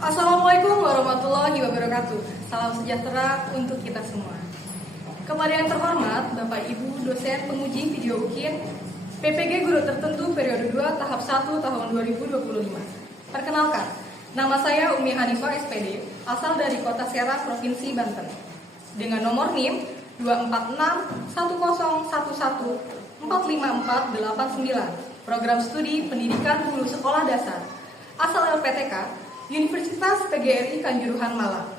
Assalamualaikum warahmatullahi wabarakatuh. Salam sejahtera untuk kita semua. Kepada yang terhormat Bapak Ibu dosen penguji video UKIN PPG Guru Tertentu periode 2 tahap 1 tahun 2025. Perkenalkan, nama saya Umi Hanifah SPD, asal dari Kota Serang, Provinsi Banten. Dengan nomor NIM 2461011454889, Program Studi Pendidikan Hulu Sekolah Dasar, asal LPTK Universitas PGRI Kanjuruhan Malang.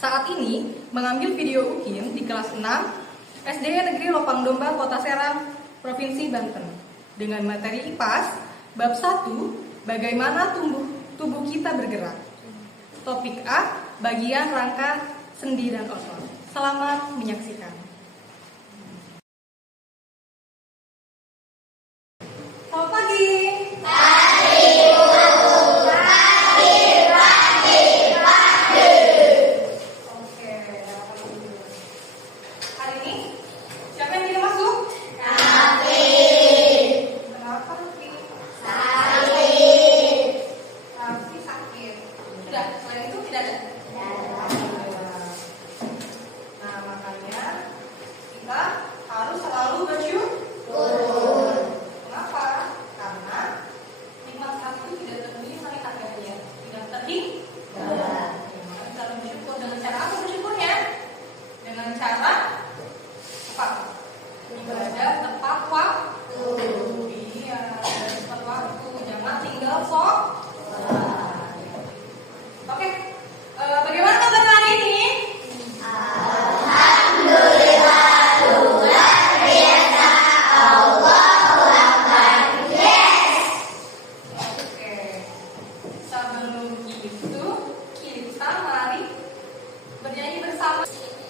Saat ini mengambil video UKIN di kelas 6 SD Negeri Lopang Domba Kota Serang, Provinsi Banten. Dengan materi IPAS bab 1, bagaimana tubuh kita bergerak. Topik A, bagian rangka, sendi dan otot. Selamat menyaksikan. Selamat pagi.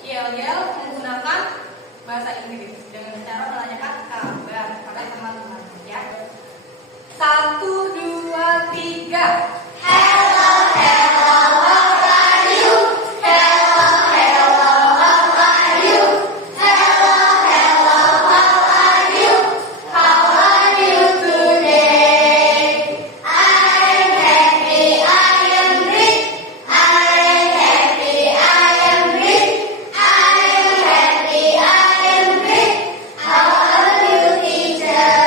Yel-yel menggunakan bahasa Inggris dengan cara menanyakan kabar kepada teman-teman ya. 1, 2, 3. Hello, hello, how are you? Hello, hello, how are you? Hello, hello, how are you? How are you today? I'm happy, I am rich. I'm happy, I am rich. I'm happy, I am rich. How are you, teacher?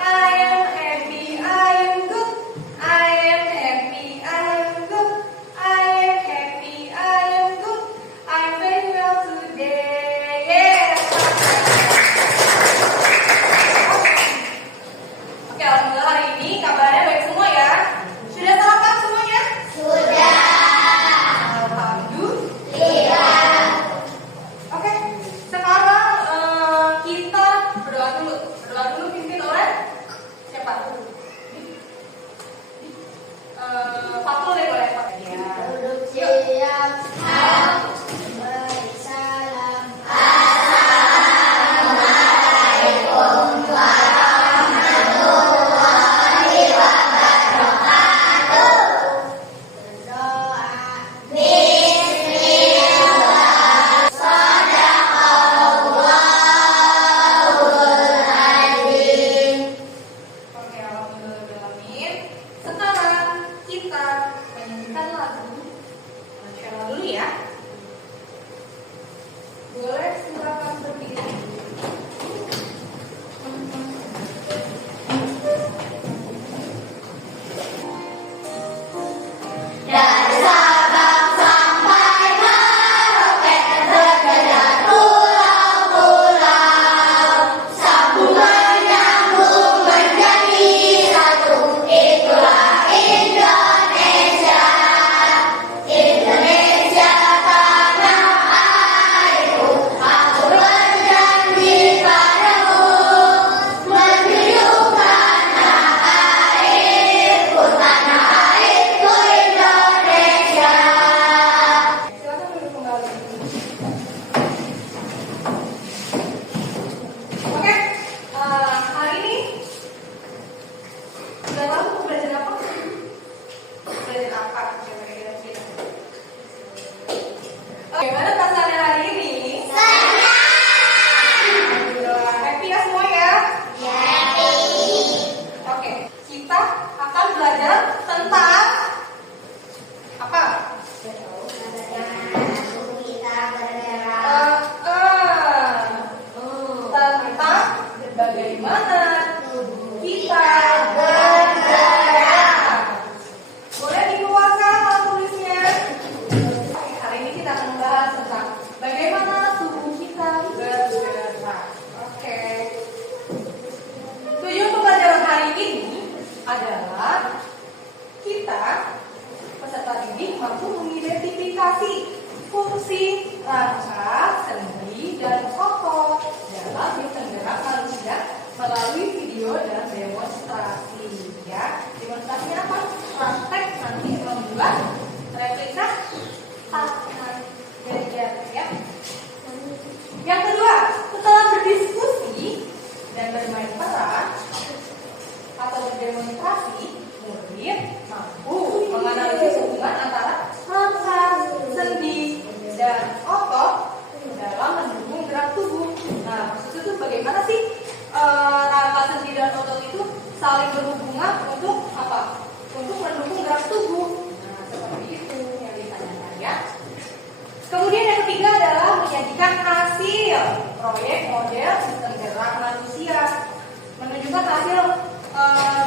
I am happy, I am good. I am happy, I am good. I am happy, I am good. I'm very well today. Yes. Oke, alhamdulillah hari ini kabarnya baik semua ya. Sudah sarapan semuanya? Sudah. Alhamdulillah. Oke, sekarang kita berdoa dulu. Berdoa dulu pimpin oleh siapa? Fatul deh boleh Pak. Duduk siap, beri salam. Berdoa. Oke, alhamdulillah. Sekarang kita menyanyikan lagu nasional dulu ya. Boleh silakan berdiri. Dari Sabang sampai Merauke terkejar pulau-pulau, sambungan nyambung menjadi satu. Itulah Indonesia, Indonesia tanah airku. Aku berjanji padamu, menjunjukkan tanah airku, tanah airku Indonesia. Silakan duduk kembali. Oke, hari ini sudah tahu mau belajar apa? Belajar apa? Kira-kira. Oke, gimana perasaannya hari ini? Alhamdulillah. Happy ya semua ya? Oke, kita akan belajar tentang mampu mengidentifikasi fungsi rangka, sendi, dan otot dalam sistem gerak manusia melalui video dan demonstrasi. Ya, demonstrasinya apa? Praktek nanti membuat replika tangan jajar. Ya. Yang kedua, setelah berdiskusi dan bermain peran atau berdemonstrasi, murid mampu menganalisis hubungan antara rangka, sendi, dan otot dalam mendukung gerak tubuh. Nah, maksud itu bagaimana sih rangka, sendi, dan otot itu saling berhubungan untuk apa? Untuk mendukung gerak tubuh. Nah, seperti itu yang ditanyakan ya. Kemudian yang ketiga adalah menyajikan hasil proyek model sistem gerak manusia, menunjukkan hasil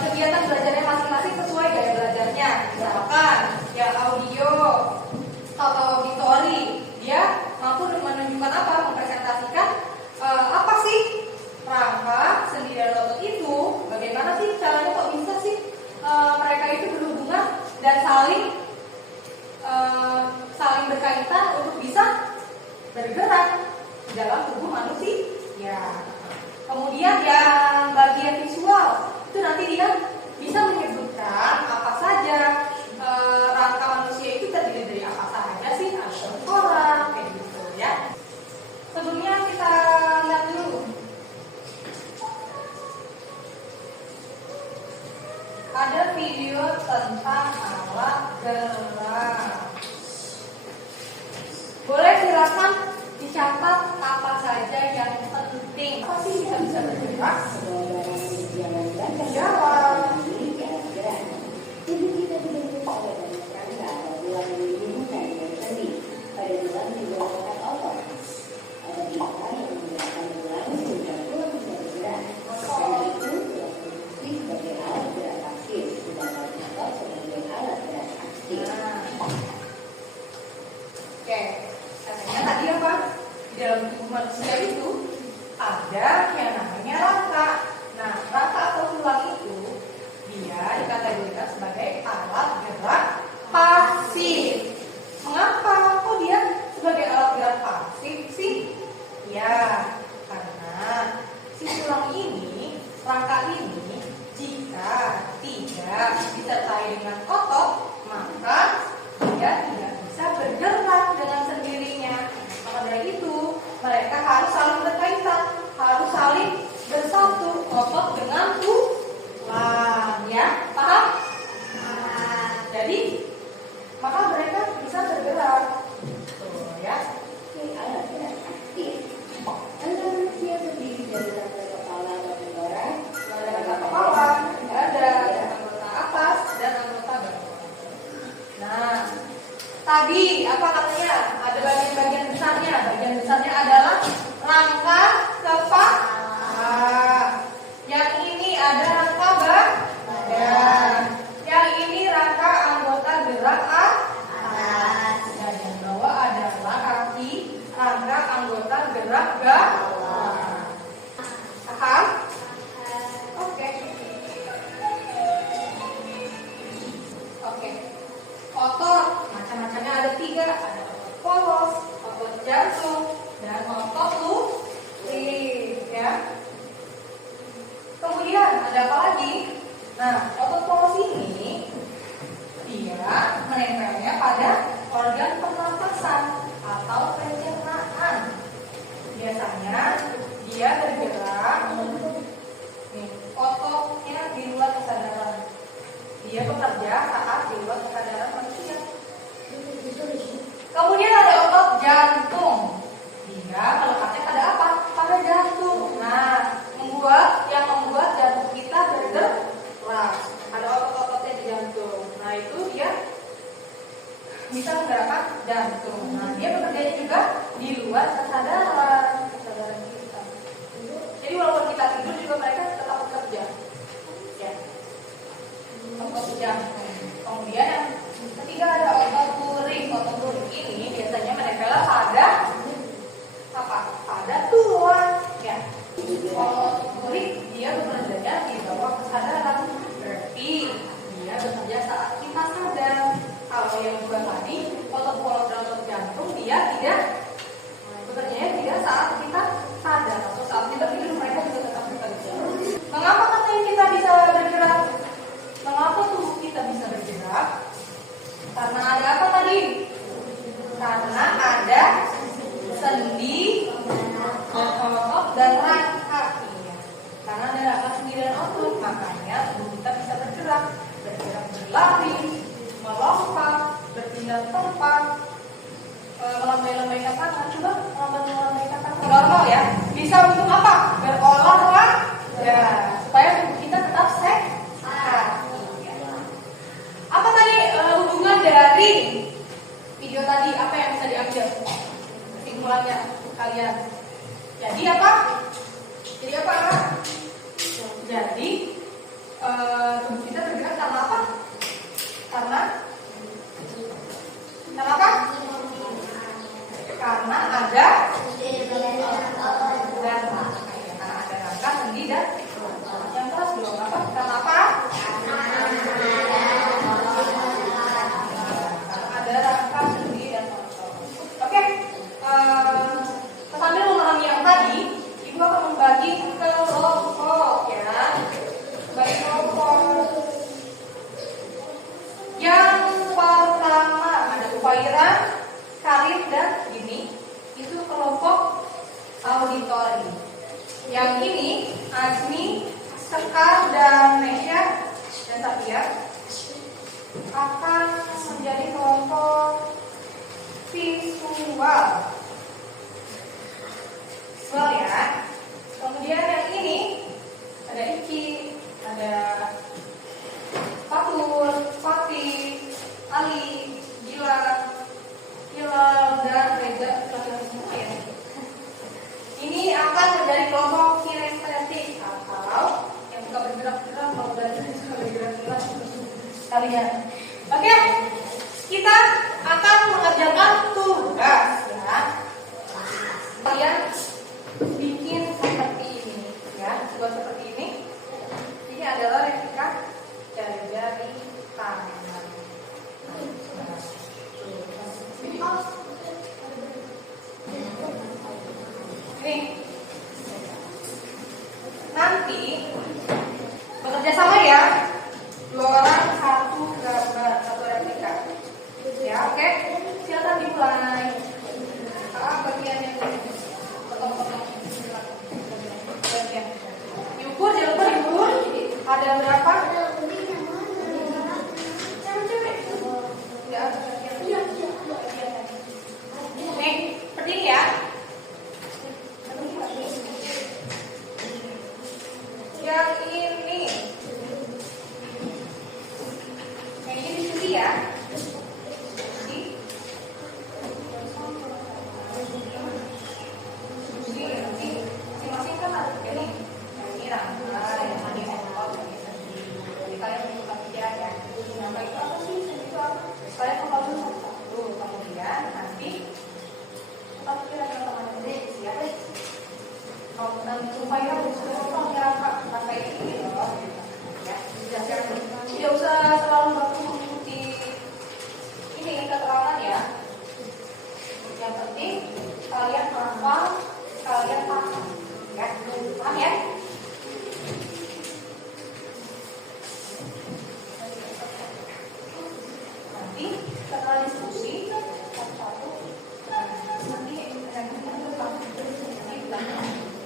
kegiatan belajarnya masing-masing sesuai gaya belajarnya. Misalkan ya audio atau auditori, dia mampu menunjukkan apa? Mempresentasikan apa sih rangka, sendi, dan otot itu. Bagaimana sih caranya, kok bisa sih mereka itu berhubungan dan saling berkaitan untuk bisa bergerak dalam tubuh manusia. Ya. Kemudian yang bagian visual itu nanti dia bisa menyebutkan apa saja rangka manusia itu terdiri dari apa saja sih, ada orang kayak gitu ya. Sebelumnya kita lihat dulu. Ada video tentang alat gerak. Boleh silakan dicatat apa saja yang penting. Apa sih yang bisa bergerak? Jalan. Tubuh kita dibentuk oleh banyak rangka dan tulang yang dihubungkan dengan sendi. Pada tulang digerakkan otot. Ada pipa yang menggerakkan tulang sehingga tulang bisa bergerak. Karena itu, tulang berfungsi sebagai alat gerak pasif, sedangkan otot sebagai alat gerak aktif. Oke, katanya tadi apa? Di dalam tubuh manusia itu ada yang namanya rangka. Nah, rangka atau tulang itu dia dikategorikan sebagai alat gerak pasif. Mengapa? Kok dia sebagai alat gerak pasif sih? Ya, karena si tulang ini, rangka ini, jika tidak disertai dengan otot, maka dia tidak bisa bergerak dengan sendirinya. Maka dari itu, mereka harus saling berkaitan, harus saling bersatu, otot dengan tulang, ya, paham? Jadi, maka mereka bisa bergerak, tuh, ya. Ini alat gerak aktif. Anda manusia terdiri dari rangka kepala atau tengkorak. Ada rangka kepala, ada anggota atas dan anggota bawah. Nah, tadi apa katanya? Ada bagian-bagian besarnya. Bagian besarnya adalah rangka kepala. Yang ini ada rangka badan. Yang ini rangka anggota gerak atas. Dan yang bawah adalah kaki, rangka anggota gerak bawah. Paham? Oke. Oke. Otot macam-macamnya ada 3. Ada otot polos, otot jantung, dan otot lutut, ya. Kemudian ada apa lagi? Nah, otot polos ini dia menempelnya pada organ pernapasan atau pencernaan. Biasanya dia bergerak, nih, ototnya di luar kesadaran. Dia bekerja saat di luar kesadaran manusia. Kemudian ada otot jantung. Dia melekatnya pada apa? Pada jantung. Nah, yang membuat jantung kita bergerak. Ada otot-ototnya di jantung. Nah, itu dia bisa menggerakkan jantung. Nah, dia bekerjanya juga di luar kesadaran kita. Jadi walaupun kita tidur juga mereka tetap bekerja. Ya. Otot jantung. Kemudian yang ketiga ada otot luring. Otot luring ini biasanya menempel pada apa? Pada tulang. Ya. Otot luring dia bekerjanya di bawah kesadaran. Berarti dia bekerja saat kita sadar. Kalau yang dua tadi, otot kepala dan otot jantung dia tidak bekerjanya tidak saat kita sadar atau saat kita tidur, mereka juga tetap bekerja. Mengapa katanya kita bisa bergerak? Mengapa tubuh kita bisa bergerak? Karena ada apa tadi? Karena ada sendi dan otot dan rangka. Karena ada rangka, sendi dan otot, makanya tubuh kita bisa bergerak berlari, melompat, berpindah tempat, melambai-lambaikan tangan. Coba melambai-lambaikan tangan normal ya. Bisa untuk apa? Berolahraga supaya tubuh kita tetap sehat. Apa tadi hubungan dari video tadi? Apa yang bisa diambil kesimpulannya kalian? Jadi apa? Jadi tubuh kita bergerak karena apa? Karena apa? Karena ada rangka, sendi dan yang keras belum apa? Karena apa? Karena ada rangka, sendi dan otot. Oke, sambil memahami yang tadi, ibu akan membagi kelompok ya. Bagi kelompok. Yang pertama ada Ufaira, Karim dan ini itu kelompok auditori. Yang ini Azmi, Sekar dan Nesya dan Safia akan menjadi kelompok visual. Visual ya. Kemudian yang ini ada Iki, ada Fatur, Fatih, Ali, Gilang, Hilal dan Reza semua ya. Ini akan menjadi kelompok kinestetik atau yang suka bergerak-gerak, kalau belajar suka bergerak-gerak kalian. Oke, kita akan mengerjakan tugas ya. Kalian bikin seperti ini ya, tugas seperti ini. Ini adalah replika jari-jari tangan. Ini nanti bekerja sama ya, 2 orang 1 gambar, 1 replika. Ya, oke. Silakan dimulai. Bagian yang potong-potong. Bagian. Diukur, jangan lupa diukur. Ada berapa? Cewek-cewek. Enggak ada bagian. Iya. Nih, seperti ini ya. Yang ini di sini ya. Masing-masing kan ada ini. Ini rangka, yang ini otot, ini sendi. Jadi kalian buka ya. Nama itu apa sih? Itu apa? Kalian buka dulu satu-satu. Kemudian nanti kita pikir ada teman-teman siapa? Supaya ya pakai ini loh. Ya, tidak usah terlalu baku mengikuti ini keterangan ya. Yang penting kalian hafal, kalian paham. Ya, paham ya? Nanti setelah diskusi satu-satu, nanti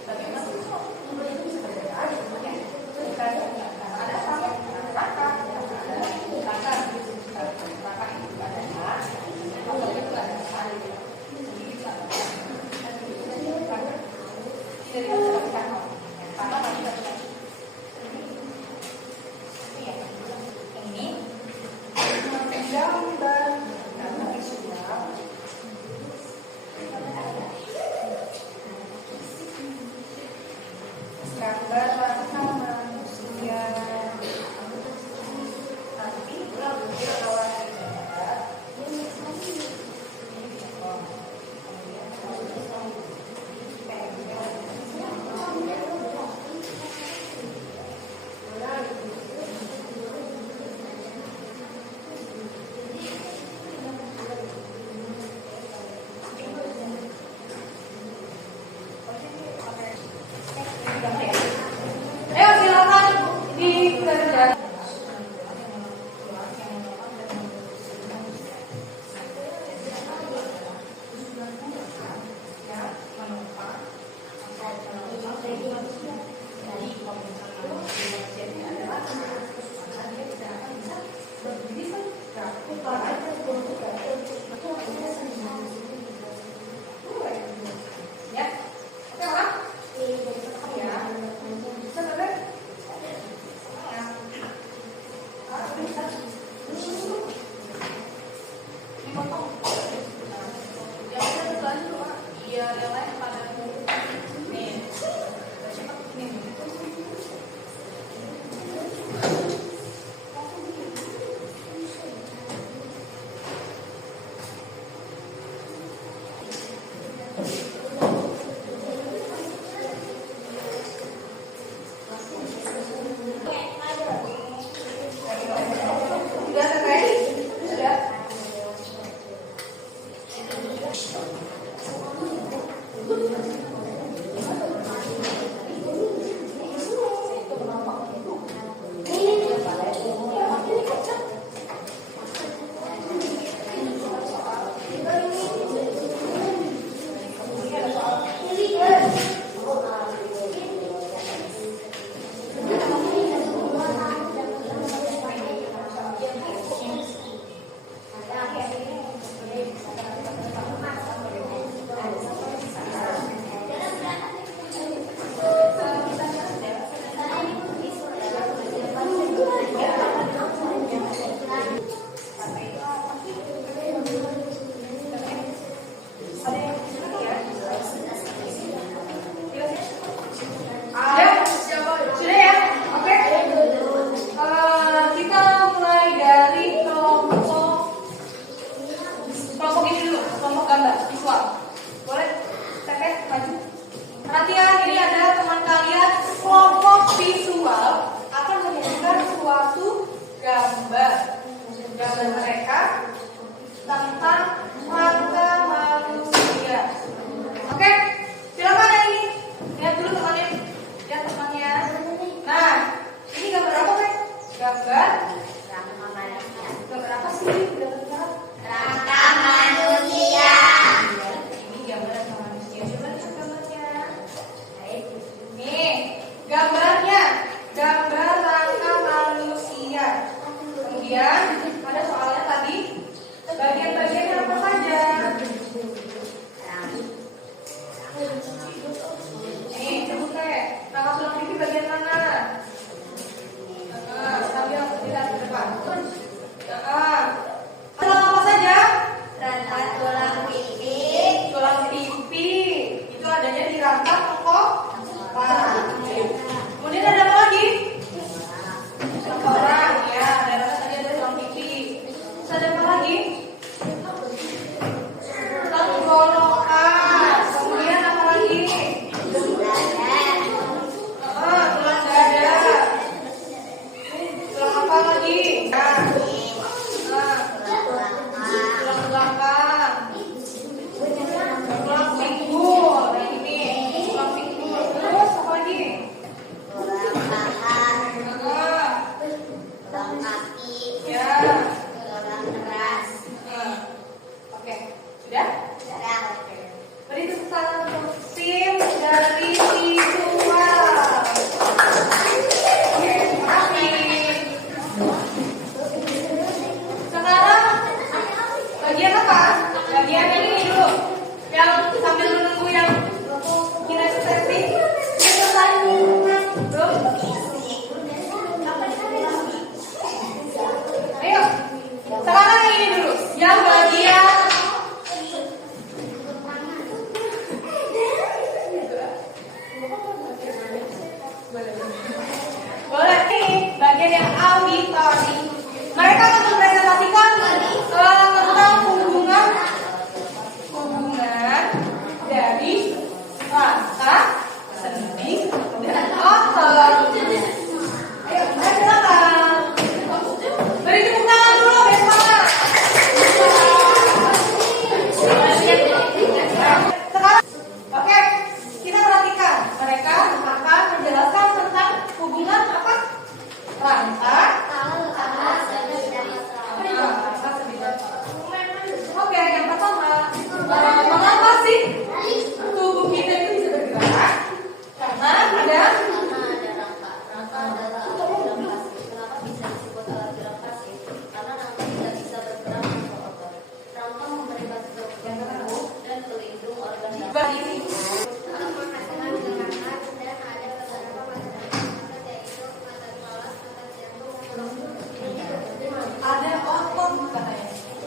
bagaimana itu bisa bergerak, ya? Ada sampai rangka itu ada otot itu ada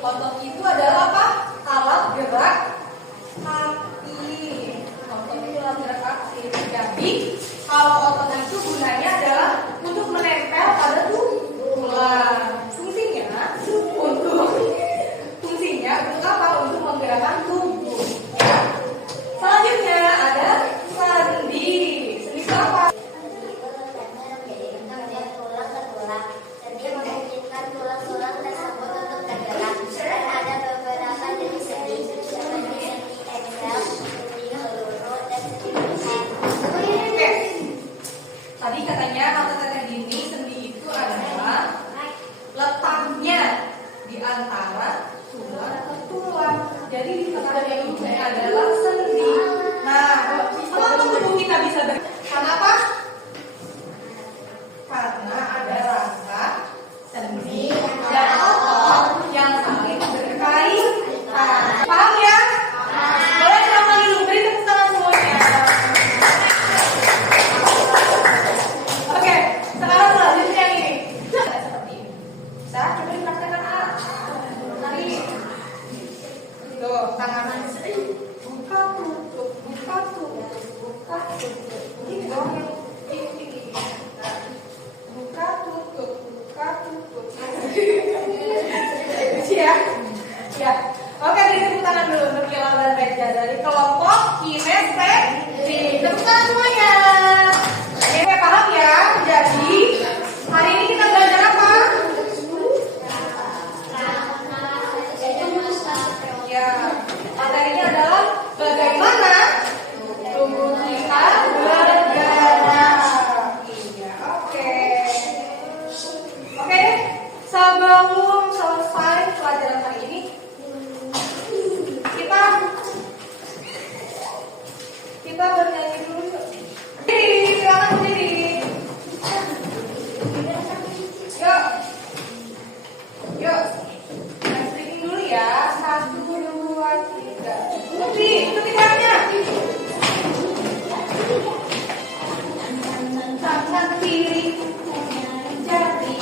Otot itu adalah apa? Alat gerak kaki. Otot itu alat gerak kaki. Jadi kalau otot itu gunanya adalah untuk menempel pada tulang. Fungsinya untuk apa? Untuk menggerakkan tubuh. Ya. Selanjutnya ada sendi. Sendi itu apa? Tadi katanya kata Dini, sendi itu adalah letaknya di antara tulang ke tulang. Jadi di tengahnya itu adalah sendi. Nah, kenapa tubuh kita bisa karena apa? Karena ada rangka sendi dan otot yang saling berkaitan. Paham ya? Boleh ulang lagi dulu, beri tepuk tangan semuanya. Oke, sekarang selanjutnya ini. Seperti ini. Bisa coba dipraktekkan A. Tadi. Tuh, tangan buka tutup, buka tutup, buka tutup. Ini doang yang tinggi. Buka tutup, buka tutup. Ya. Ya. Oke, beri tepuk tangan dulu untuk Kilal dan Reja dari kelompok kinestetik. Tepuk tangan semuanya. Oke, paham ya? Jadi hari ini kita belajar apa? Ya, materinya adalah bagaimana tubuh kita bergerak. Iya, oke. Oke deh, sebelum selesai pelajaran hari ini, kita bernyanyi dulu yuk. Berdiri, silakan berdiri. Yuk. Yuk. Breathing dulu ya. 1, 2, 3. Ikuti caranya. Tangan kiri jari.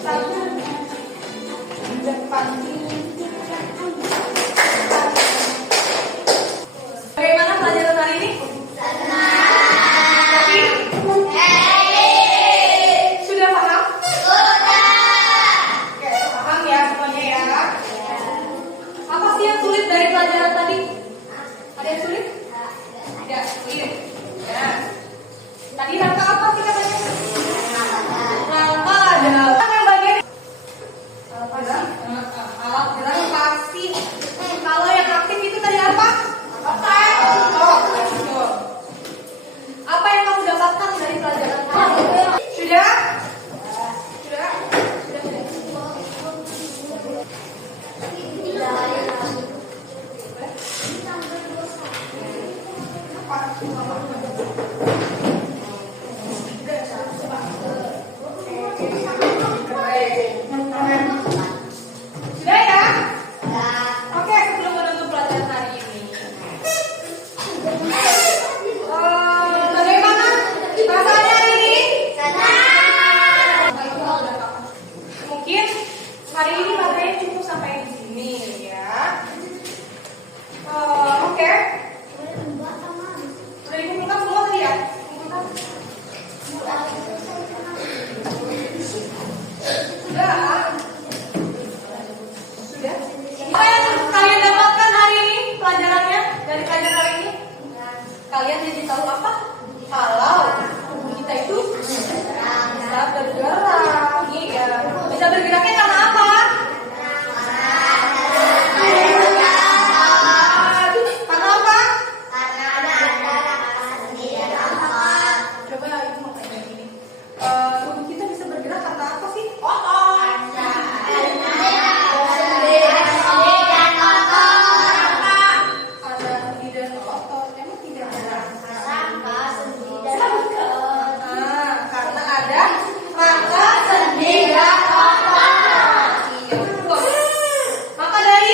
Tangan depan. Bagaimana pelajaran hari ini? Senang. Sudah paham? Oke, paham ya semuanya ya. Apa sih yang sulit dari pelajaran tadi? Ada yang sulit? Tidak sulit. Ya. Tadi rangka apa sih katanya? Rangka adalah yang bagian alat gerak pasif. Kalau yang aktif itu tadi apa? Apa yang kamu dapatkan dari pelajaran hari ini? Sudah? Sudah? Sudah ya? Oke, sebelum menutup pelajaran hari ini, bagaimana rasanya hari ini? Senang. Mungkin hari ini materinya cukup sampai di sini ya. Oke. Sudah dikumpulkan semua tadi ya? Kumpulkan. Sudah. Sudah. Apa yang kalian dapatkan hari ini pelajarannya dari pelajaran hari ini? Kalian jadi tahu apa? Kalau tubuh kita itu bisa bergerak. Iya. Bisa bergeraknya karena apa? Karena apa? Coba ibu mau tanya gini. Tubuh kita bisa bergerak karena apa sih? Ada sendi dan otot. Emang tidak ada? Karena ada rangka sendi dan otot. Iya, betul. Maka dari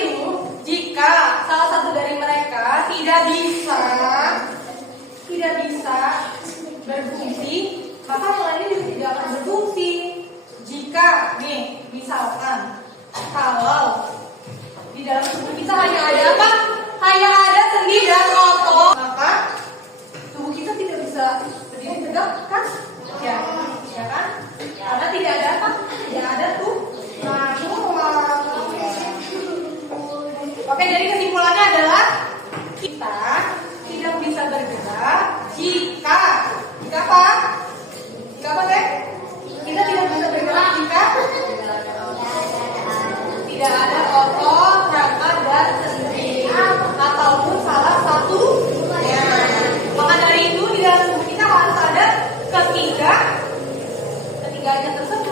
itu, jika salah satu dari mereka tidak bisa berfungsi berfungsi, maka yang lainnya juga tidak akan berfungsi. Jika nih, misalkan kalau di dalam tubuh kita hanya ada apa? Hanya ada sendi dan otot, maka tubuh kita tidak bisa berdiri tegak, kan? Ya kan? Karena tidak ada apa? Tidak ada tuh manual. Oke, jadi kesimpulannya adalah kita tidak bisa bergerak jika apa? Jika apa, Teh? Kita tidak bisa bergerak jika tidak ada otot, rangka, dan sendi ataupun salah satu. Maka dari itu di dalam tubuh kita harus ada ketiganya tersebut.